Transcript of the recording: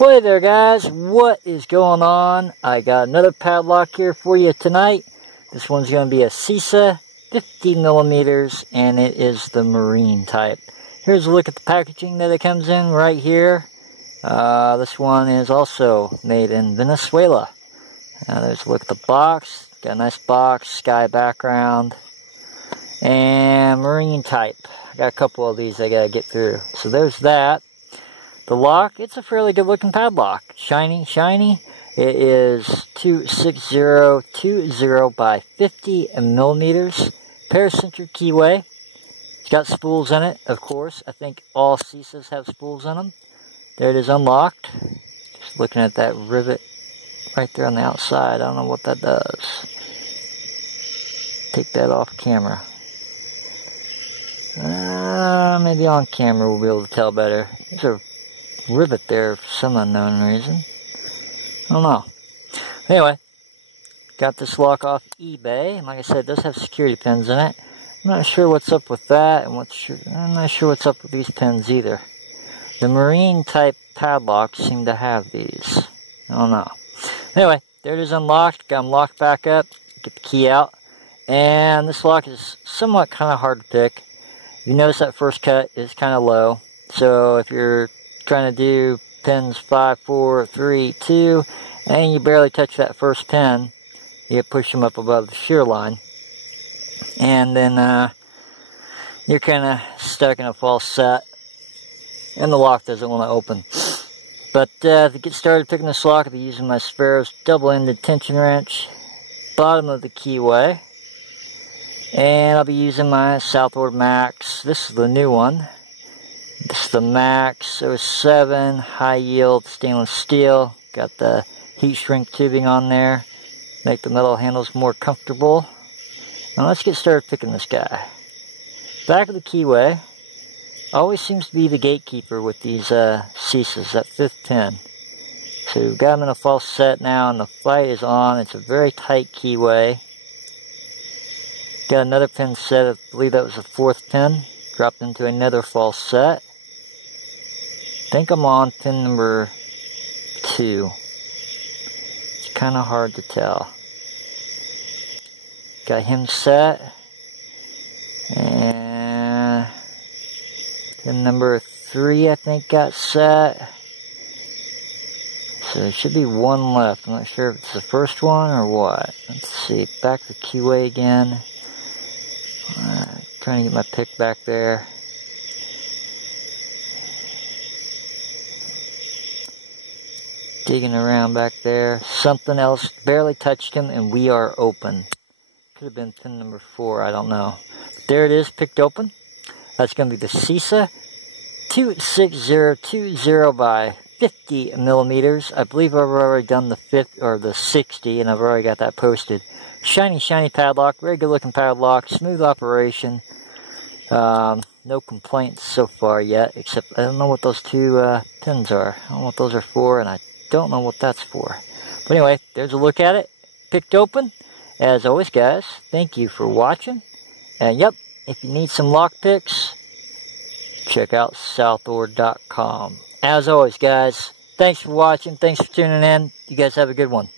Well, hey there guys, what is going on? I got another padlock here for you tonight. This one's going to be a CISA 50 millimeters, and it is the marine type. Here's a look at the packaging that it comes in right here. This one is also made in Venezuela. There's a look at the box. Got a nice box, sky background, and marine type. I got a couple of these I got to get through. So there's that. The lock, it's a fairly good looking padlock. Shiny, shiny. It is 26020 by 50 millimeters. Paracentric keyway. It's got spools in it, of course. I think all CISAs have spools in them. There it is unlocked. Just looking at that rivet right there on the outside. I don't know what that does. Take that off camera. Maybe on camera we'll be able to tell better. There's a rivet there for some unknown reason. I don't know. Anyway, got this lock off eBay, and like I said, it does have security pins in it. I'm not sure what's up with that, and I'm not sure what's up with these pins either. The marine type padlocks seem to have these. I don't know. Anyway, there it is unlocked. Got them locked back up. Get the key out. And this lock is somewhat kind of hard to pick. You notice that first cut is kind of low. So if you're trying to do pins 5, 4, 3, 2, and you barely touch that first pin, you push them up above the shear line. And then you're kind of stuck in a false set, and the lock doesn't want to open. But to get started picking this lock, I'll be using my Sparrows double-ended tension wrench, bottom of the keyway, and I'll be using my SouthordMAX. This is the new one. This is the MAX-07 high-yield stainless steel. Got the heat shrink tubing on there, make the metal handles more comfortable. Now let's get started picking this guy. Back of the keyway always seems to be the gatekeeper with these CISAs, that 5th pin. So we've got them in a false set now, and the fight is on. It's a very tight keyway. Got another pin set, I believe that was the 4th pin. Dropped into another false set. I think I'm on pin number 2. It's kind of hard to tell. Got him set. And pin number 3 I think got set. So there should be one left. I'm not sure if it's the first one or what. Let's see. Back the keyway again. Trying to get my pick back there. Digging around back there. Something else barely touched him, and we are open. Could have been pin number 4, I don't know. But there it is, picked open. That's going to be the CISA 26020 by 50 millimeters. I believe I've already done the 50 or the 60, and I've already got that posted. Shiny, shiny padlock. Very good looking padlock. Smooth operation. No complaints so far yet, except I don't know what those 2 pins are. I don't know what those are for, and I don't know what that's for. But anyway, there's a look at it. Picked open. As always, guys, thank you for watching. And yep, if you need some lockpicks, check out Southord.com. As always, guys, thanks for watching. Thanks for tuning in. You guys have a good one.